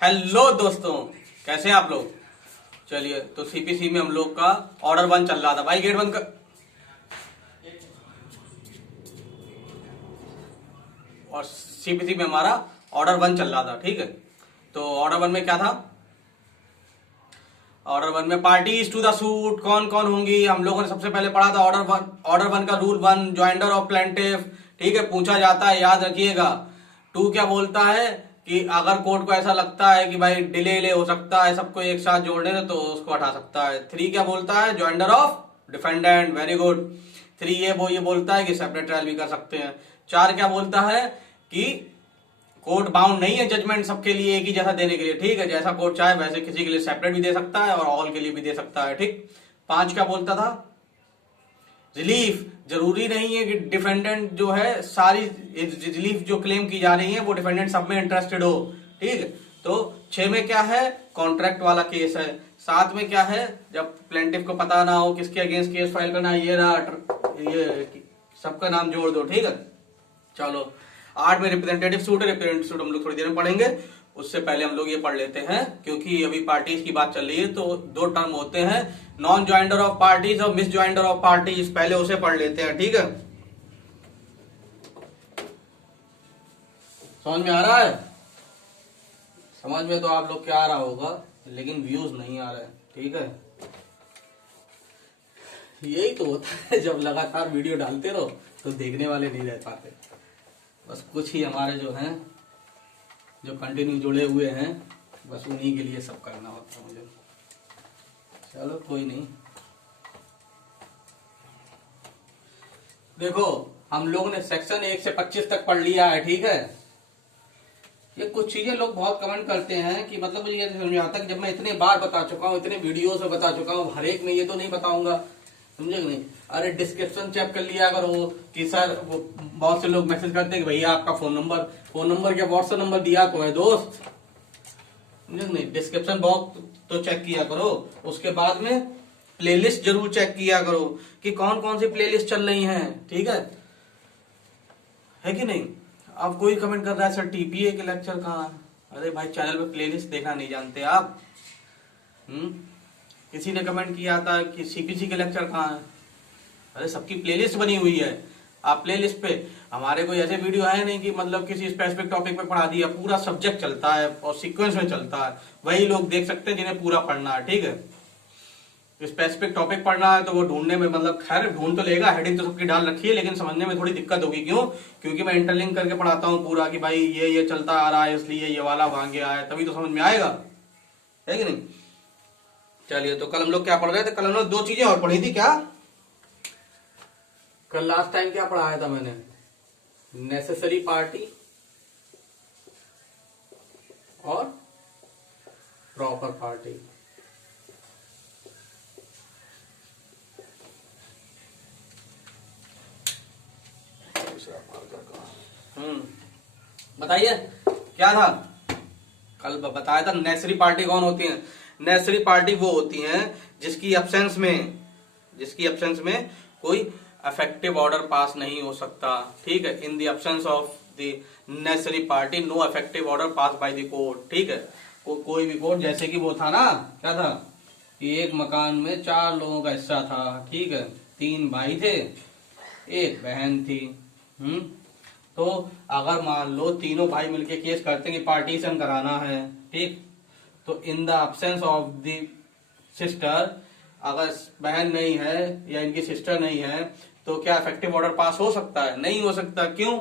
Hello दोस्तों, कैसे हैं आप लोग। चलिए, तो सीपीसी में हम लोग का ऑर्डर 1 चल रहा था। भाई गेट बंद कर। और सीपीसी में हमारा ऑर्डर 1 चल रहा था, ठीक है। तो ऑर्डर 1 में क्या था? ऑर्डर 1 में पार्टीज टू द सूट कौन कौन होंगी, हम लोगों ने सबसे पहले पढ़ा था। ऑर्डर 1 का रूल 1, ज्वाइंडर ऑफ प्लेंटिफ, ठीक है, पूछा जाता है, याद रखिएगा। 2 क्या बोलता है कि अगर कोर्ट को ऐसा लगता है कि भाई डिले हो सकता है सबको एक साथ जोड़ने में, तो उसको हटा सकता है। 3 क्या बोलता है? Joinder of defendant, very good. 3 ये बोलता है कि सेपरेट ट्रायल भी कर सकते हैं। 4 क्या बोलता है कि कोर्ट बाउंड नहीं है जजमेंट सबके लिए एक ही जैसा देने के लिए, ठीक है। जैसा कोर्ट चाहे वैसे किसी के लिए सेपरेट भी दे सकता है और ऑल के लिए भी दे सकता है, ठीक। 5 क्या बोलता था? रिलीफ जरूरी नहीं है कि डिफेंडेंट जो है सारी रिलीफ जो क्लेम की जा रही है वो डिफेंडेंट सब में इंटरेस्टेड हो, ठीक है। तो 6 में क्या है? कॉन्ट्रैक्ट वाला केस है। 7 में क्या है? जब प्लेंटिफ को पता ना हो किसके अगेंस्ट केस फाइल करना है, ये सबका नाम जोड़ दो, ठीक है। चलो, 8 में रिप्रेजेंटेटिव सूट है। रिप्रेजेंटेटिव सूट हम लोग थोड़ी देर में पढ़ेंगे, उससे पहले हम लोग ये पढ़ लेते हैं क्योंकि अभी पार्टीज की बात चल रही है। तो 2 टर्म होते हैं, नॉन ज्वाइंडर ऑफ पार्टीज और मिस ज्वाइंडर ऑफ पार्टीज। पहले उसे पढ़ लेते हैं, ठीक है। समझ में आ रहा है? समझ में तो आप लोग क्या आ रहा होगा, लेकिन व्यूज नहीं आ रहे, ठीक है। यही तो होता है जब लगातार वीडियो डालते रहो तो देखने वाले नहीं रह पाते। बस कुछ ही हमारे जो हैं जो कंटिन्यू जुड़े हुए हैं, बस उन्हीं के लिए सब करना होता है मुझे। चलो कोई नहीं। देखो, हम लोगों ने सेक्शन 1 से 25 तक पढ़ लिया है, ठीक है। ये कुछ चीजें लोग बहुत कमेंट करते हैं कि मतलब मुझे ये समझ में आता है कि जब मैं इतने बार बता चुका हूँ, इतने वीडियोस में बता चुका हूँ, हर एक में ये तो नहीं बताऊंगा, समझे नहीं। अरे डिस्क्रिप्शन चेक कर लिया करो कि सर, वो बहुत से लोग मैसेज करते हैं कि भैया आपका फोन नंबर क्या व्हाट्सएप नंबर दिया तो है दोस्त, समझे नहीं। डिस्क्रिप्शन बॉक्स तो चेक किया करो। उसके बाद में प्लेलिस्ट जरूर चेक किया करो कि कौन कौन सी प्लेलिस्ट चल रही हैं, ठीक है कि नहीं। अब कोई कमेंट कर रहा है सर टीपीए के लेक्चर कहाँ है। अरे भाई, चैनल पे प्लेलिस्ट देखना नहीं जानते आप। किसी ने कमेंट किया था कि सीपीसी के लेक्चर कहाँ है। अरे सबकी प्लेलिस्ट बनी हुई है, आप प्लेलिस्ट पे। हमारे कोई ऐसे वीडियो है नहीं कि मतलब किसी स्पेसिफिक टॉपिक पे पढ़ा दिया, पूरा सब्जेक्ट चलता है और सीक्वेंस में चलता है। वही लोग देख सकते हैं जिन्हें पूरा पढ़ना है, ठीक है। स्पेसिफिक टॉपिक पढ़ना है तो वो ढूंढने में मतलब खैर ढूंढ तो लेगा, हेडिंग तो सबकी डाल रखी है, लेकिन समझने में थोड़ी दिक्कत होगी। क्यों? क्योंकि मैं इंटरलिंक करके पढ़ाता हूँ पूरा कि भाई ये चलता आ रहा है इसलिए ये वाला वहां गया है, तभी तो समझ में आएगा, है कि नहीं। चलिए, तो कल हम लोग क्या पढ़ रहे थे? कल हम लोग 2 चीजें और पढ़ी थी। क्या कल लास्ट टाइम क्या पढ़ाया था मैंने? नेसेसरी पार्टी और प्रॉपर पार्टी। बताइए क्या था? कल बताया था नेसेसरी पार्टी कौन होती है। नेसेसरी पार्टी वो होती हैं जिसकी एब्सेंस में कोई इफेक्टिव ऑर्डर पास नहीं हो सकता, ठीक है। In the absence of the necessary party no effective order pass by the court, ठीक है। कोई भी कोर्ट, जैसे कि वो था ना, क्या था कि एक मकान में 4 लोगों का हिस्सा था, ठीक है। 3 भाई थे, 1 बहन थी। तो अगर मान लो तीनों भाई मिलके केस करते हैं कि पार्टीशन कराना है, ठीक, तो इन the absence of the sister, अगर बहन नहीं है या इनकी सिस्टर नहीं है, तो क्या इफेक्टिव ऑर्डर पास हो सकता है? नहीं हो सकता। क्यों?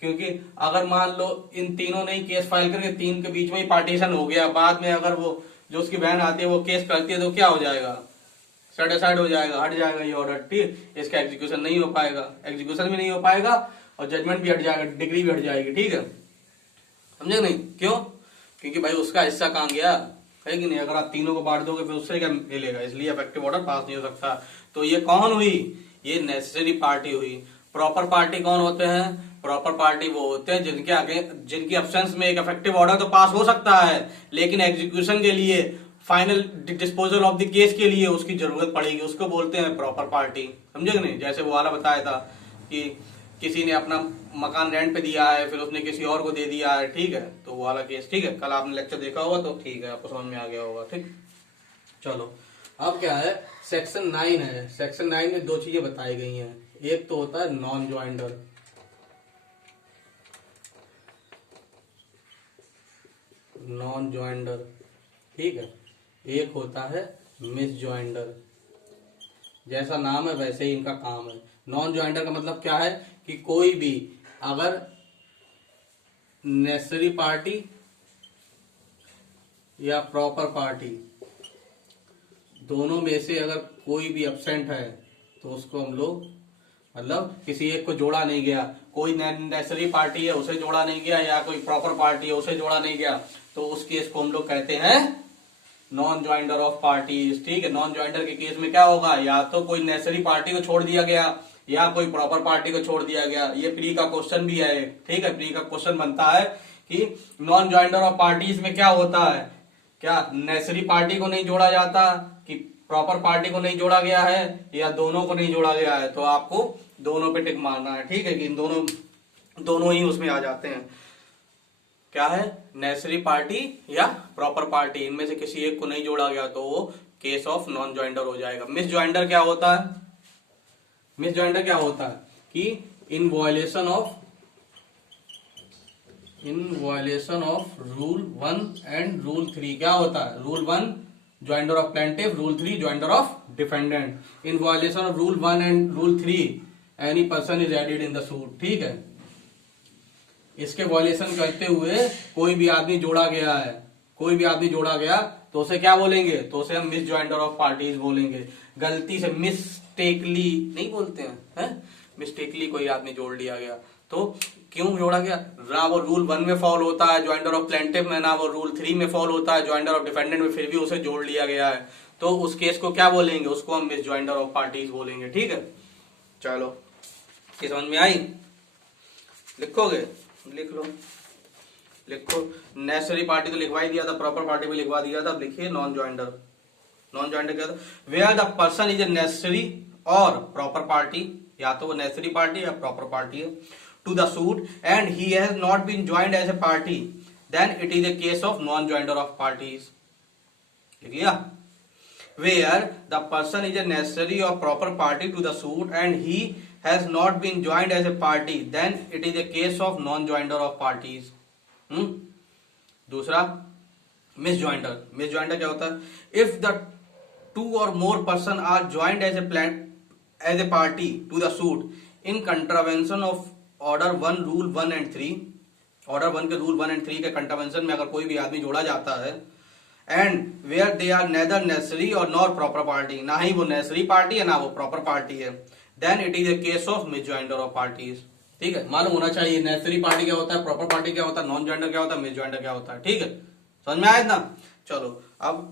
क्योंकि अगर मान लो इन तीनों ने केस फाइल करके 3 के बीच में ही पार्टीशन हो गया, बाद में अगर वो जो उसकी बहन आती है वो केस करती है, तो क्या हो जाएगा? सेट असाइड हो जाएगा, हट जाएगा ये ऑर्डर, ठीक। इसका एग्जीक्यूशन नहीं हो पाएगा, एग्जीक्यूशन भी नहीं हो पाएगा और जजमेंट भी हट जाएगा, डिग्री भी हट जाएगी, ठीक है। समझे नहीं? क्यों? क्योंकि भाई उसका हिस्सा कहाँ गया, है कि नहीं। अगर आप तीनों को बांट दोगे फिर उससे क्या मिलेगा, इसलिए इफेक्टिव ऑर्डर पास नहीं हो सकता। तो ये कौन हुई? ये नेसेसरी पार्टी हुई। प्रॉपर पार्टी कौन होते हैं? प्रॉपर पार्टी वो होते हैं जिनकी एब्सेंस में एक इफेक्टिव ऑर्डर तो पास हो सकता है, लेकिन एग्जीक्यूशन के लिए, final disposal of the case के लिए उसकी जरूरत पड़ेगी, उसको बोलते हैं प्रॉपर पार्टी। समझे कि नहीं। जैसे वो वाला बताया था कि किसी ने अपना मकान रेंट पे दिया है, फिर उसने किसी और को दे दिया है, ठीक है, तो वो वाला केस, ठीक है, कल आपने लेक्चर देखा होगा तो ठीक है, आपको समझ में आ गया होगा, ठीक। चलो अब क्या है, सेक्शन 9 है। सेक्शन 9 में दो चीजें बताई गई हैं। एक तो होता है नॉन ज्वाइंटर, नॉन ज्वाइंटर, ठीक है, एक होता है मिस ज्वाइंटर। जैसा नाम है वैसे ही इनका काम है। नॉन ज्वाइंटर का मतलब क्या है कि कोई भी अगर नेसेसरी पार्टी या प्रॉपर पार्टी दोनों में से अगर कोई भी एब्सेंट है तो उसको हम लोग, मतलब किसी एक को जोड़ा नहीं गया, कोई नेसेसरी पार्टी है उसे जोड़ा नहीं गया या कोई प्रॉपर पार्टी है उसे जोड़ा नहीं गया, तो उस केस को हम लोग कहते हैं नॉन ज्वाइंटर ऑफ पार्टीज, ठीक है। नॉन ज्वाइंटर के केस में क्या होगा, या तो कोई नेसेसरी पार्टी को छोड़ दिया गया या कोई प्रॉपर पार्टी को छोड़ दिया गया। ये प्री का क्वेश्चन भी है, ठीक है, प्री का क्वेश्चन बनता है कि नॉन ज्वाइंटर ऑफ पार्टीज में क्या होता है, क्या नेसेसरी पार्टी को नहीं जोड़ा जाता, कि प्रॉपर पार्टी को नहीं जोड़ा गया है, या दोनों को नहीं जोड़ा गया है। तो आपको दोनों पे टिक मारना है, ठीक है, कि दोनों ही उसमें आ जाते हैं। क्या है, नेसेसरी पार्टी या प्रॉपर पार्टी, इनमें से किसी एक को नहीं जोड़ा गया तो वो केस ऑफ नॉन ज्वाइंटर हो जाएगा। मिस ज्वाइंटर क्या होता है, मिस ज्वाइंटर क्या होता है कि in violation of rule 1 and rule 3, क्या होता है, rule 1 joinder of plaintiff, rule 3 joinder of defendant. In violation of rule 1 and rule 3 any person is added in the suit, ठीक है। इसके वायलेशन करते हुए कोई भी आदमी जोड़ा गया है, कोई भी आदमी जोड़ा गया तो उसे क्या बोलेंगे, तो उसे हम मिस ज्वाइंटर ऑफ पार्टीज बोलेंगे। गलती से मिस्टेकली नहीं बोलते हैं, मिस्टेकली कोई आदमी जोड़ लिया गया तो क्यों जोड़ा गया, ना वो रूल 1 में फॉल होता है ज्वाइंटर ऑफ प्लेंटिफ में, ना वो रूल 3 में फॉल होता है ज्वाइंटर ऑफ डिफेंडेंट में, फिर भी उसे जोड़ लिया गया है, तो उस केस को क्या बोलेंगे, उसको हम मिस ज्वाइंटर ऑफ पार्टीज बोलेंगे, ठीक है। चलो ये समझ में आई, लिखोगे, लिख लो, लिखो। नेसेसरी पार्टी तो लिखवा ही दिया था, प्रॉपर पार्टी भी लिखवा दिया था, अब लिखिए नॉन ज्वाइंटर। नॉन ज्वाइंटर क्या था, where the person is a necessary और प्रॉपर पार्टी, या तो वो नेसेसरी पार्टी या प्रॉपर पार्टी है, to the suit and he has not been joined as a party, then it is a case of non joinder of parties. लिख लिया, where the person is a necessary or proper party to the suit and he has not been joined as a party, then it is a case of non-joinder of parties. दूसरा misjoinder, misjoinder क्या होता है, if the two or more person are joined as a party to the suit in contravention of order 1 rule 1 and 3, order 1 के rule 1 and 3 के contravention में अगर कोई भी आदमी जोड़ा जाता है, and where they are neither necessary और नॉर प्रॉपर पार्टी, ना ही वो नेसेसरी पार्टी है ना वो प्रॉपर पार्टी है, then it is a case of misjoinder of parties, ठीक है। मालूम होना चाहिए नेसेसरी पार्टी क्या होता है, प्रॉपर पार्टी क्या होता है, नॉन ज्वाइंटर क्या होता है, मिस ज्वाइंटर क्या होता है, ठीक है, समझ में आया ना। चलो अब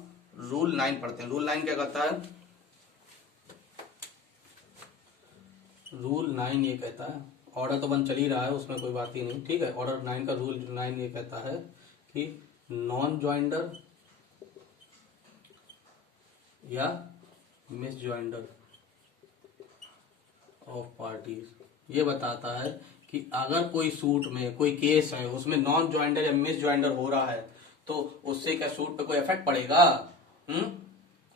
रूल 9 पढ़ते हैं। रूल 9 क्या कहता है, रूल 9 ये कहता है, ऑर्डर तो 1 चल ही रहा है उसमें कोई बात ही नहीं, ठीक है। ऑर्डर 9 का रूल 9 ये कहता है कि नॉन ज्वाइंटर या मिस ज्वाइंटर ऑफ पार्टीज ये बताता है कि अगर कोई सूट में कोई केस है उसमें नॉन ज्वाइंटर या मिस ज्वाइंटर हो रहा है तो उससे क्या सूट पे कोई इफेक्ट पड़ेगा,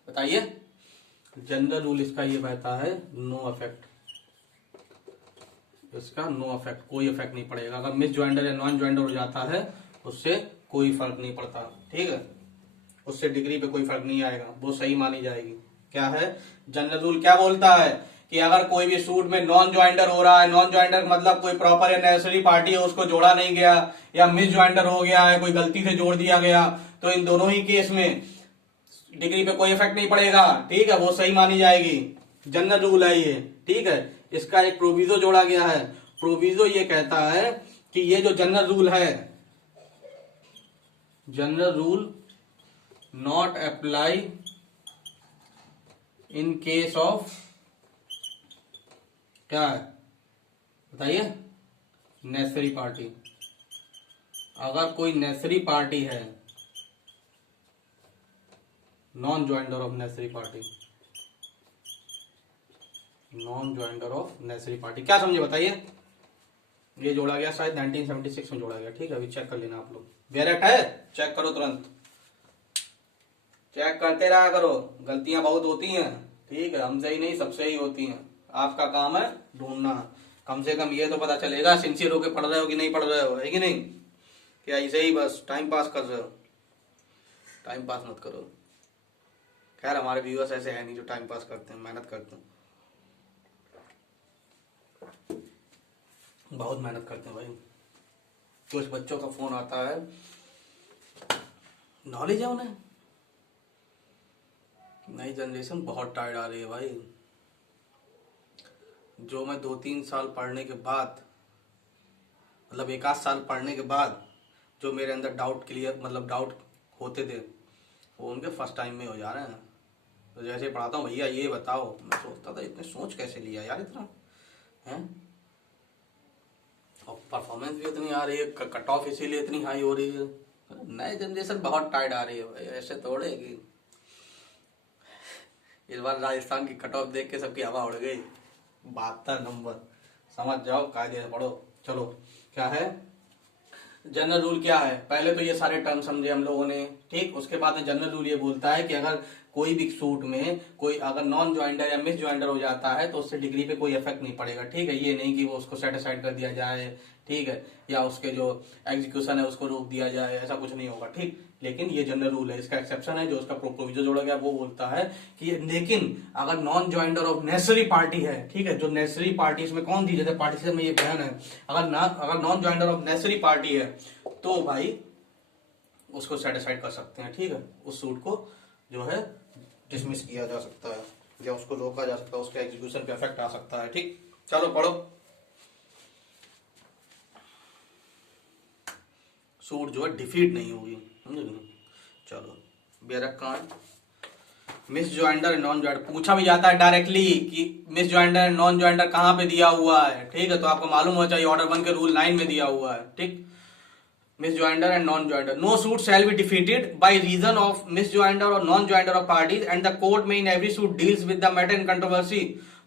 बताइए। जनरल रूल इसका ये कहता है नो इफेक्ट, इसका नो इफेक्ट, कोई इफेक्ट नहीं पड़ेगा। अगर मिस ज्वाइंटर या नॉन ज्वाइंटर हो जाता है उससे कोई फर्क नहीं पड़ता, ठीक है, उससे डिग्री पे कोई फर्क नहीं आएगा, वो सही मानी जाएगी। क्या है, जनरल रूल क्या बोलता है कि अगर कोई भी सूट में नॉन ज्वाइंटर हो रहा है, नॉन ज्वाइंटर मतलब कोई प्रॉपर या नेसेसरी पार्टी है उसको जोड़ा नहीं गया, या मिस ज्वाइंटर हो गया है कोई गलती से जोड़ दिया गया, तो इन दोनों ही केस में डिग्री पे कोई इफेक्ट नहीं पड़ेगा, ठीक है, वो सही मानी जाएगी। जनरल रूल है ये, ठीक है। इसका एक प्रोविजो जोड़ा गया है, प्रोविजो ये कहता है कि ये जो जनरल रूल है, general rule not apply in case of, क्या है बताइए, नेसेसरी पार्टी। अगर कोई नेसेसरी पार्टी है, non joinder of necessary party, non joinder of necessary party, क्या समझे बताइए, ये जोड़ा गया शायद 1976 में जोड़ा गया। ठीक है, अभी चेक कर लेना आप लोग। बेरेट है, चेक करो तुरंत, चेक करते रहा करो, गलतियां बहुत होती हैं। ठीक है, हमसे ही नहीं सबसे ही होती हैं। आपका काम है ढूंढना, कम से कम ये तो पता चलेगा सिंसियर होके पढ़ रहे हो कि नहीं पढ़ रहे हो, है कि नहीं, क्या ऐसे ही बस टाइम पास कर रहे हो। टाइम पास मत करो। खैर हमारे व्यूअर्स ऐसे है नहीं जो टाइम पास करते हैं, मेहनत करते हैं, बहुत मेहनत करते हैं भाई। कुछ बच्चों का फोन आता है, नॉलेज है उन्हें। नई जनरेशन बहुत टायर्ड आ रही है भाई। जो मैं 2-3 साल पढ़ने के बाद, मतलब 1-8 साल पढ़ने के बाद जो मेरे अंदर डाउट क्लियर, मतलब डाउट होते थे, वो उनके फर्स्ट टाइम में हो जा रहे हैं। तो जैसे पढ़ाता हूँ, भैया ये बताओ, मैं सोचता था इतने सोच कैसे लिया यार इतना है, और परफॉर्मेंस भी इतनी आ रही है, कट ऑफ इसीलिए इतनी हाई हो रही है। नई जनरेशन बहुत टाइट आ रही है भाई, ऐसे थोड़े कि इस बार राजस्थान की कट ऑफ देख के सबकी हवा उड़ गई। 72 नंबर, समझ जाओ, कायदे से पढ़ो। चलो क्या है जनरल रूल, क्या है, पहले तो ये सारे टर्म समझे हम लोगों ने। ठीक, उसके बाद जनरल रूल ये बोलता है कि अगर कोई भी सूट में कोई अगर नॉन ज्वाइंटर या मिस ज्वाइंटर हो जाता है तो उससे डिग्री पे कोई इफेक्ट नहीं पड़ेगा। ठीक है, ये नहीं कि वो उसको सेट असाइड कर दिया जाए, ठीक है, या उसके जो एग्जीक्यूशन है उसको रोक दिया जाए, ऐसा कुछ नहीं होगा। ठीक, लेकिन ये जनरल रूल है। इसका एक्सेप्शन है, जो उसका प्रोविजन जोड़ा गया वो बोलता है कि लेकिन अगर non joinder of necessary party है, ठीक है, जो नेसेसरी पार्टी इसमें कौन थी, जैसे पार्टीशन में ये बहन है, अगर non joinder of necessary party है तो भाई उसको सेटिस्फाइड कर सकते हैं। ठीक है, उस सूट को जो है डिसमिस किया जा सकता है या उसको रोका जा सकता है, उसके एग्जीक्यूशन पे इफेक्ट आ सकता है। ठीक, चलो पढ़ो। सूट जो है डिफीट नहीं होगी, समझे। चलो बेरक कहाँ है, मिस ज्वाइंटर नॉन ज्वाइंटर पूछा भी जाता है डायरेक्टली कि मिस ज्वाइंटर नॉन ज्वाइंटर कहाँ पे दिया हुआ है। ठीक है, तो आपको मालूम होना चाहिए ऑर्डर 1 के रूल 9 में दिया हुआ है। ठीक, misjoinder and non-joinder. No suit shall be defeated by reason of misjoinder or non-joinder of parties, and the court may in every suit deals with the matter in controversy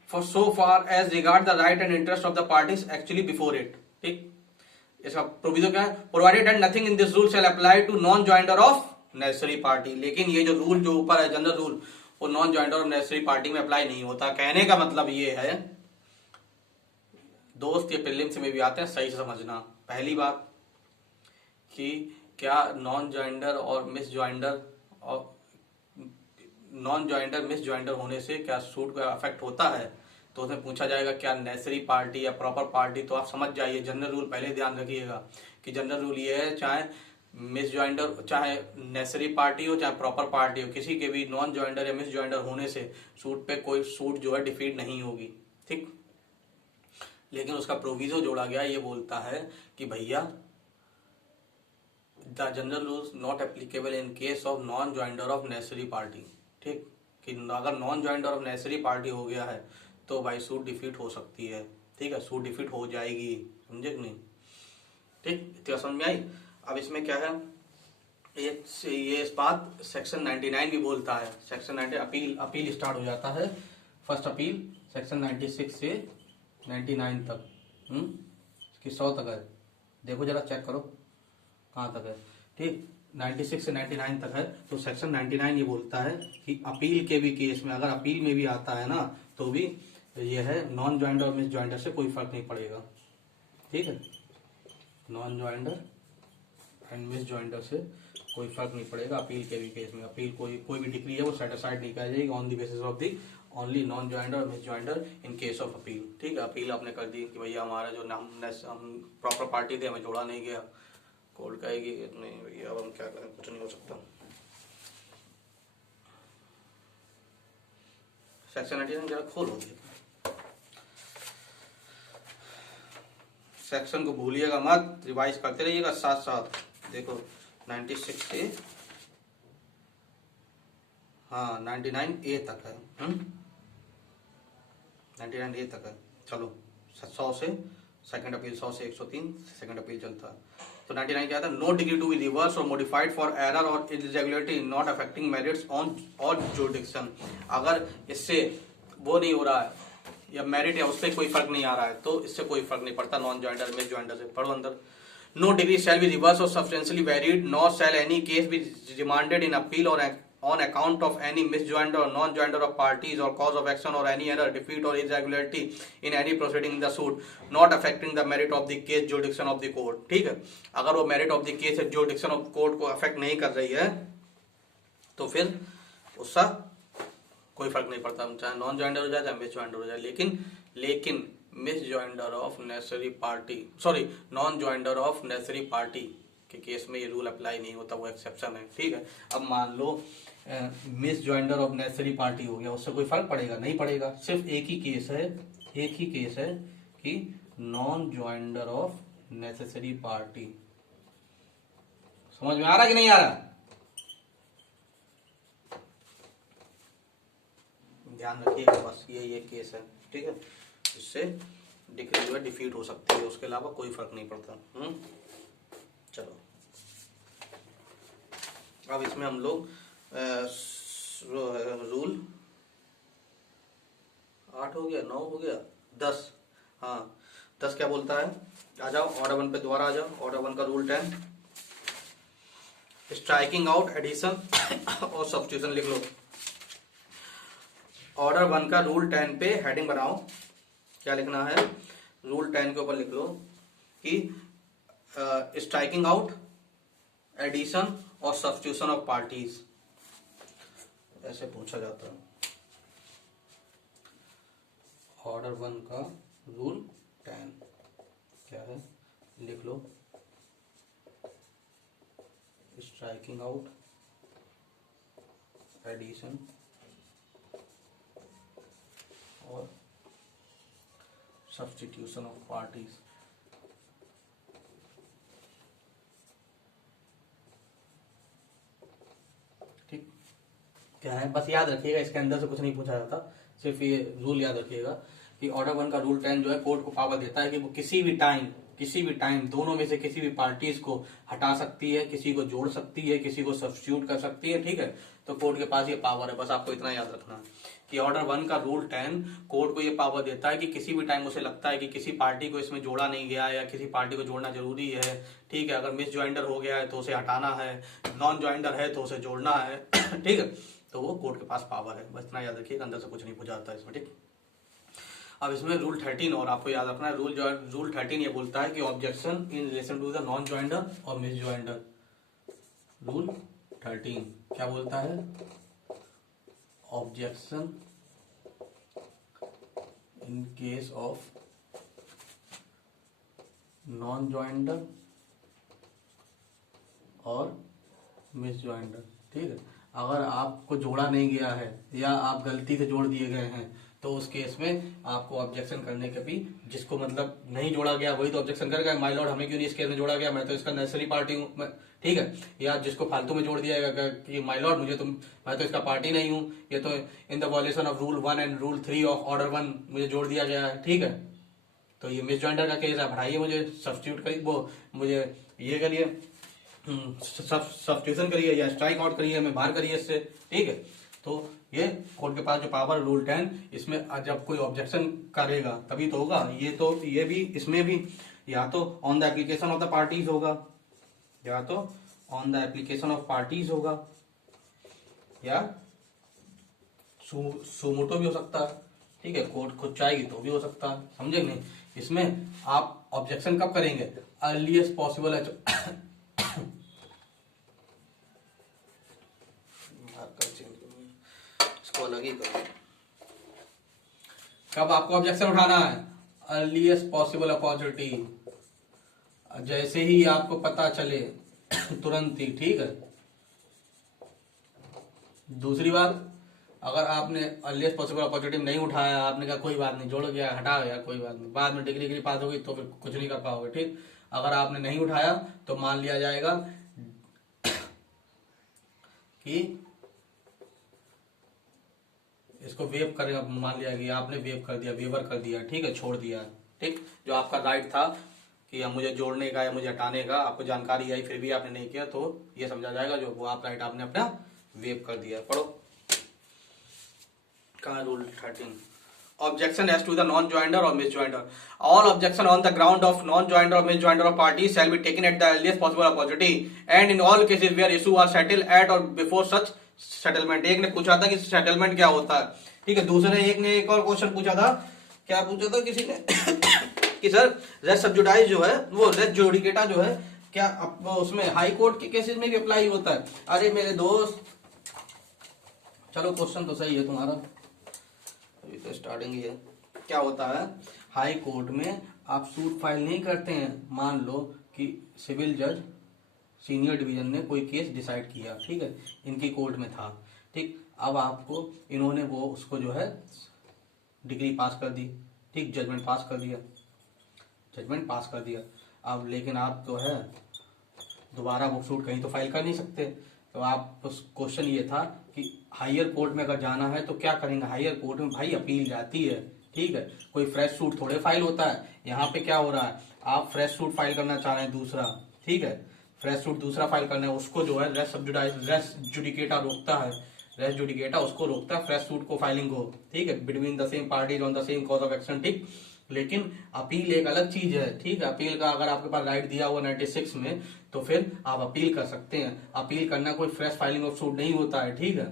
for so far as regard the right and interest of the parties actually before it. ठीक, इसका provision क्या है, provided and nothing in this rule shall apply to non joinder of necessary party. लेकिन ये जो rule जो ऊपर है जनरल रूल, वो non joinder of necessary party में अप्लाई नहीं होता। कहने का मतलब ये है दोस्त, ये प्रीलिम्स में भी आते हैं, सही से समझना। पहली बात कि क्या नॉन ज्वाइंटर और मिस ज्वाइंटर और नॉन ज्वाइंटर मिस ज्वाइंटर होने से क्या सूट का अफेक्ट होता है, तो उसमें पूछा जाएगा क्या नेसेसरी पार्टी या प्रॉपर पार्टी। तो आप समझ जाइए जनरल रूल पहले ध्यान रखिएगा कि जनरल रूल ये है, चाहे मिस ज्वाइंटर, चाहे नेसेसरी पार्टी हो, चाहे प्रॉपर पार्टी हो, किसी के भी नॉन ज्वाइंटर या मिस ज्वाइंटर होने से सूट पे कोई सूट जो है डिफीट नहीं होगी। ठीक, लेकिन उसका प्रोविजो जोड़ा गया, ये बोलता है कि भैया the general rules not applicable in case of non joinder of necessary party. ठीक, कि अगर non joinder of necessary party हो गया है तो भाई सूट डिफीट हो सकती है। ठीक है, सूट डिफीट हो जाएगी, समझे कि नहीं। ठीक, इतना समझ में आई। अब इसमें क्या है, ये इस बात सेक्शन 99 भी बोलता है। सेक्शन 90 अपील स्टार्ट हो जाता है, फर्स्ट अपील सेक्शन 96 से 99 तक, कि 100 तक है। देखो जरा चेक करो कहाँ तक है। ठीक, 96 से 99 तक है। तो सेक्शन 99 ये बोलता है कि अपील के भी केस में, अगर अपील में भी आता है ना, तो भी ये है नॉन ज्वाइंटर और मिस ज्वाइंटर से कोई फर्क नहीं पड़ेगा। ठीक है, नॉन ज्वाइंटर एंड मिस ज्वाइंटर से कोई फर्क नहीं पड़ेगा अपील के भी केस में। अपील कोई भी डिग्री है वो सेटिस्फाइड नहीं कर जाएगी on the basis of the only non joinder or misjoinder in case of appeal. ठीक है, अपील आपने कर दी कि भैया हमारा जो हम प्रॉपर पार्टी थे हमें जोड़ा नहीं गया, कोर्ट कहेगी नहीं भैया अब हम क्या करें, कुछ नहीं हो सकता। सेक्शन 99 जरा खोलो, सेक्शन को भूलिएगा मत, रिवाइज करते रहिएगा साथ साथ। देखो 96 से 99A तक है, 99A तक है। चलो 100 से सेकंड अपील, 100 से 103 सेकंड अपील चलता है। तो 99 क्या था, no decree to be reversed और मॉडिफाइड फॉर एरर और irregularity not affecting merits on और जुरिडिक्शन। अगर इससे वो नहीं हो रहा है, या मेरिट या उससे कोई फर्क नहीं आ रहा है, तो इससे कोई फर्क नहीं पड़ता नॉन ज्वाइंटर मिस ज्वाइंटर से। पढ़ो अंदर। No decree shall be reversed or substantially varied, not shall any case be demanded in appeal or on account of any misjoinder or non-joinder of parties or cause of action or any error, defeat or irregularity in any proceeding in the suit, not affecting the merit of the case, jurisdiction of the court। ठीक है, अगर वो merit of the case या jurisdiction of court को affect नहीं कर रही है तो फिर उसका कोई फर्क नहीं पड़ता, चाहे नॉन ज्वाइंडर हो जाए चाहे मिस ज्वाइंडर हो जाए। लेकिन misjoinder of necessary party, sorry non joinder of necessary party के केस में ये रूल अप्लाई नहीं होता, वो एक्सेप्शन है। ठीक है, अब मान लो miss joinder of necessary party हो गया, उससे कोई फर्क पड़ेगा? नहीं पड़ेगा। सिर्फ एक ही केस है कि non joinder of necessary party. समझ में आ रहा कि नहीं आ रहा? ध्यान रखिएगा, बस ये केस है। ठीक है, इससे डिक्री जो है डिफीट हो सकती है, उसके अलावा कोई फर्क नहीं पड़ता। चलो अब इसमें हम लोग रूल 8 हो गया, 9 हो गया, 10। हाँ 10 क्या बोलता है? आ जाओ ऑर्डर 1 पे दोबारा आ जाओ। ऑर्डर 1 का रूल 10, स्ट्राइकिंग आउट, एडिशन और सब्स्टिट्यूशन लिख लो। ऑर्डर 1 का रूल 10 पे हेडिंग बनाओ। क्या लिखना है? रूल 10 के ऊपर लिख लो कि स्ट्राइकिंग आउट, एडिशन और सब्स्टिट्यूशन ऑफ पार्टीज, ऐसे पूछा जाता है। ऑर्डर 1 का रूल 10 क्या है? लिख लो स्ट्राइकिंग आउट, एडिशन और सब्स्टिट्यूशन ऑफ पार्टीज। ठीक, क्या है? बस याद रखिएगा, इसके अंदर से कुछ नहीं पूछा जाता, सिर्फ ये रूल याद रखिएगा कि ऑर्डर 1 का रूल 10 जो है कोर्ट को पावर देता है कि वो किसी भी टाइम दोनों में से किसी भी पार्टीज को हटा सकती है, किसी को जोड़ सकती है, किसी को सब्स्टिट्यूट कर सकती है। ठीक है, तो कोर्ट के पास ये पावर है। बस आपको इतना याद रखना है कि ऑर्डर 1 का रूल 10 कोर्ट को ये पावर देता है कि किसी भी टाइम उसे लगता है कि किसी पार्टी को इसमें जोड़ा नहीं गया है या किसी पार्टी को जोड़ना जरूरी है। ठीक है, अगर मिस ज्वाइंडर हो गया है तो उसे हटाना है, नॉन ज्वाइंडर है तो उसे जोड़ना है। ठीक है, तो वो कोर्ट के पास पावर है। बस इतना याद रखिए, अंदर से कुछ नहीं पूछा जाता इसमें। ठीक, अब इसमें रूल 13 और आपको याद रखना है। रूल 13 ये बोलता है कि objection in relation to the non joinder or misjoinder. Rule 13 क्या बोलता है? Objection in case of non joinder or misjoinder. ठीक है, अगर आपको जोड़ा नहीं गया है या आप गलती से जोड़ दिए गए हैं तो उस केस में आपको ऑब्जेक्शन करने के भी, जिसको मतलब नहीं जोड़ा गया वही तो ऑब्जेक्शन करेगा, माय लॉर्ड हमें क्यों नहीं इस केस में जोड़ा गया, मैं तो इसका नेसेसरी पार्टी हूँ। ठीक है, या जिसको फालतू में जोड़ दिया गया कि माय लॉर्ड मैं तो इसका पार्टी नहीं हूँ, ये तो in the violation of rule 1 and rule 3 of order 1 मुझे जोड़ दिया गया है। ठीक है, तो ये मिस ज्वाइंडर का केस है, बढ़ाइए मुझे सब्स्टिट्यूट करिए, वो मुझे ये करिए सब्स्टिट्यूशन करिए या स्ट्राइक आउट करिए, हमें बाहर करिए इससे। ठीक है, तो ये कोर्ट के पास जो पावर रूल 10, इसमें जब कोई ऑब्जेक्शन करेगा तभी तो होगा। ये भी इसमें भी या तो on the application of the parties होगा, या तो on the application of parties होगा, या सुमोटो भी हो सकता है। ठीक है, कोर्ट खुद चाहेगी तो भी हो सकता है, समझे नहीं? इसमें आप ऑब्जेक्शन कब करेंगे? अर्लीस्ट पॉसिबल है। इसको अलग ही करो। कब आपको ऑब्जेक्शन उठाना है? अर्लीस्ट पॉसिबल अपॉर्चुनिटी, जैसे ही आपको पता चले तुरंत ही। ठीक है, दूसरी बात, अगर आपने अर्लीस्ट पॉसिबल अपॉर्चुनिटी नहीं उठाया, आपने कहा कोई बात नहीं, जोड़ गया, हटा गया, कोई बात नहीं, बाद में डिग्री पास होगी तो फिर कुछ नहीं कर पाओगे। ठीक, अगर आपने नहीं उठाया तो मान लिया जाएगा कि इसको वेव करेगा, मान लिया कि आपने वेव कर दिया, वेवर कर दिया। ठीक है, छोड़ दिया। ठीक, जो आपका राइट था कि मुझे जोड़ने का या मुझे हटाने का, आपको जानकारी आई फिर भी आपने नहीं किया, तो ये समझा जाएगा जो वो आप राइट आपने अपना वेव कर दिया। पढ़ो कहाँ rule 13। objection as to the non-joinder or misjoinder. All objection on the ground of non-joinder or misjoinder of parties shall be taken at the earliest possible opportunity and in all cases where issue are settled at or before such settlement. एक ने पूछा था कि settlement क्या होता है, ठीक है। दूसरे एक ने एक और क्वेश्चन पूछा था, क्या पूछा था किसी ने कि सर रेस सब्जुडाइज जो है वो रेस जुडिकेटा जो है क्या उसमें हाई कोर्ट के केसेस में भी अप्लाई होता है। अरे मेरे दोस्त, चलो क्वेश्चन तो सही है तुम्हारा, अभी तो स्टार्टिंग ही है। क्या होता है, हाई कोर्ट में आप सूट फाइल नहीं करते हैं, मान लो कि सिविल जज सीनियर डिवीजन ने कोई केस डिसाइड किया, ठीक है, इनकी कोर्ट में था, ठीक। अब आपको इन्होंने वो उसको जो है डिग्री पास कर दी, ठीक, जजमेंट पास कर दिया, जजमेंट पास कर दिया। अब लेकिन आप जो है दोबारा वो सूट कहीं तो फाइल कर नहीं सकते, तो आप क्वेश्चन ये था कि हायर कोर्ट में अगर जाना है तो क्या करेंगे। हायर कोर्ट में भाई अपील जाती है, ठीक है, कोई फ्रेश सूट थोड़े फाइल होता है। यहाँ पे क्या हो रहा है, आप फ्रेश सूट फाइल करना चाह रहे हैं दूसरा, ठीक है, फ्रेश सूट दूसरा फाइल करना है, उसको जो है रेस जुडिकेटा रोकता है, रेस जुडिकेटा उसको रोकता है फ्रेश सूट को फाइलिंग को, ठीक है, between the same parties on the same cause of action, ठीक। लेकिन अपील एक अलग चीज है, ठीक है। अपील का अगर आपके पास राइट दिया हुआ 96 में तो फिर आप अपील कर सकते हैं। अपील करना कोई फ्रेश फाइलिंग ऑफ सूट नहीं होता है, ठीक है,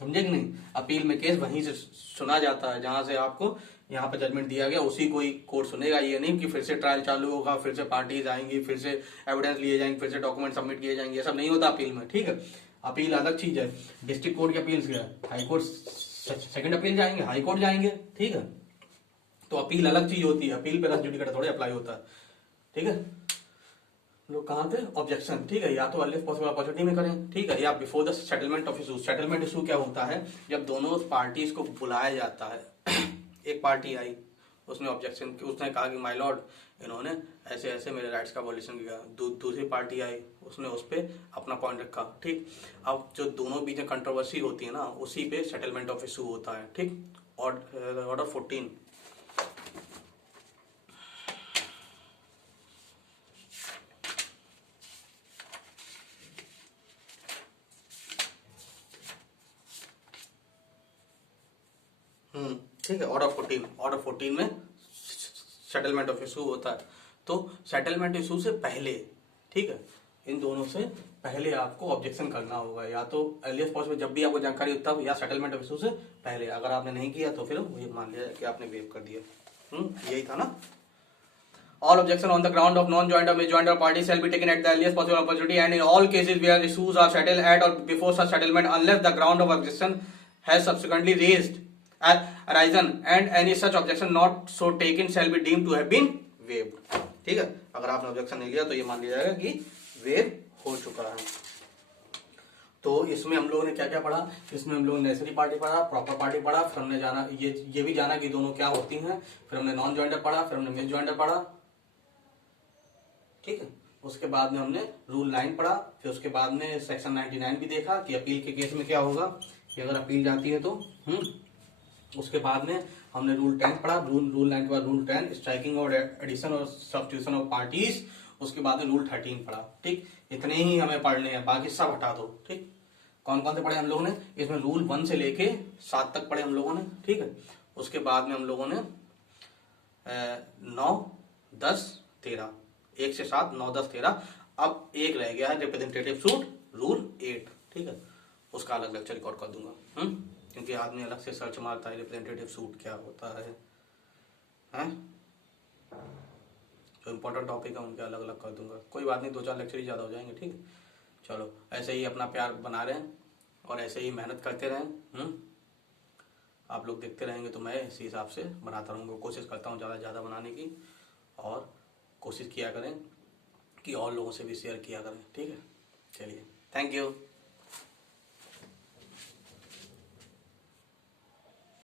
समझे कि नहीं। अपील में केस वहीं से सुना जाता है जहां से आपको यहाँ पे जजमेंट दिया गया, उसी कोई कोर्ट सुनेगा। ये नहीं कि फिर से ट्रायल चालू होगा, फिर से पार्टीज आएंगी, फिर से एविडेंस लिए जाएंगे, फिर से डॉक्यूमेंट सबमिट किए जाएंगे, ये सब नहीं होता अपील में, ठीक है। अपील अलग चीज है। डिस्ट्रिक्ट कोर्ट की अपील से हाई कोर्ट सेकंड अपील जाएंगे, हाई कोर्ट जाएंगे, ठीक है। तो अपील अलग चीज होती है, अपील पे रेस जुडिकेटा थोड़े अप्लाई होता है, ठीक है। लोग कहाँ थे, ऑब्जेक्शन, ठीक है, या तो अर्लीस्ट पॉसिबल अपॉर्चुनिटी में करें, ठीक है, या before the settlement of issue. Settlement issue क्या होता है, जब दोनों पार्टीज को बुलाया जाता है। एक पार्टी आई, उसने ऑब्जेक्शन, उसने कहा कि माय लॉर्ड इन्होंने ऐसे ऐसे मेरे राइट्स का वॉल्यूशन किया। दूसरी पार्टी आई, उसने उस पर अपना पॉइंट रखा, ठीक। अब जो दोनों बीच में कंट्रोवर्सी होती है ना, उसी पे सेटलमेंट ऑफ इशू होता है, ठीक। ऑर्डर 14 ठीक है। ऑर्डर 14 में सेटलमेंट ऑफ इशू होता है। तो सेटलमेंट इशू से पहले, ठीक है, इन दोनों से पहले आपको ऑब्जेक्शन करना होगा, या तो अर्लीस्ट पॉसिबल जब भी आपको जानकारी हो तब, या सेटलमेंट ऑफ इशू से पहले। अगर आपने नहीं किया तो फिर ये मान लिया कि आपने वेव कर दिया। यही था ना। All objection on the ground of non-joint or misjoint parties shall be taken at the earliest possible opportunity and in all cases where issues are settled at or before such settlement unless the ground of objection has subsequently arisen and any such objection not so taken shall be deemed to have been waived। ठीक है, अगर आपने objection नहीं लिया तो ये मान लिया जाएगा कि वेव हो चुका है। तो इसमें हम लोगों ने क्या क्या पढ़ा, इसमें हम लोगों ने नेसेसरी पार्टी पढ़ा, प्रॉपर पार्टी पढ़ा, फिर हमने जाना ये भी जाना कि दोनों क्या होती हैं, फिर हमने नॉन ज्वाइंटर पढ़ा, फिर हमने मिस ज्वाइंटर पढ़ा, ठीक है। उसके बाद में हमने रूल 9 पढ़ा, फिर उसके बाद में सेक्शन 99 भी देखा कि अपील के केस में क्या होगा कि अगर अपील जाती है तो उसके बाद में हमने रूल 10 पढ़ा, रूल 9 के बाद रूल 10 स्ट्राइकिंग और एडिशन और सब्स्टिट्यूशन ऑफ पार्टीज, उसके बाद में रूल 13 पढ़ा, ठीक। इतने ही हमें पढ़ने हैं, बाकी सब हटा दो, ठीक। कौन कौन से पढ़े हम लोगों ने, इसमें रूल 1 से लेके 7 तक पढ़े हम लोगों ने, ठीक है। उसके बाद में हम लोगों ने 9, 10, 13, 1 से 7, 9, 10, 13, अब एक रह गया है रिप्रेजेंटेटिव सूट, रूल 8, ठीक है। उसका अलग लेक्चर रिकॉर्ड कर दूंगा, क्योंकि आदमी अलग से सर्च मारता है रिप्रेजेंटेटिव सूट क्या होता है, जो इंपॉर्टेंट टॉपिक है उनके अलग अलग कर दूंगा। कोई बात नहीं, 2-4 लेक्चर ही ज्यादा हो जाएंगे, ठीक है। चलो ऐसे ही अपना प्यार बना रहे हैं और ऐसे ही मेहनत करते रहें। आप लोग देखते रहेंगे तो मैं इसी हिसाब से बनाता रहूँगा, कोशिश करता हूँ ज़्यादा बनाने की, और कोशिश किया करें कि और लोगों से भी शेयर किया करें, ठीक है। चलिए, थैंक यू।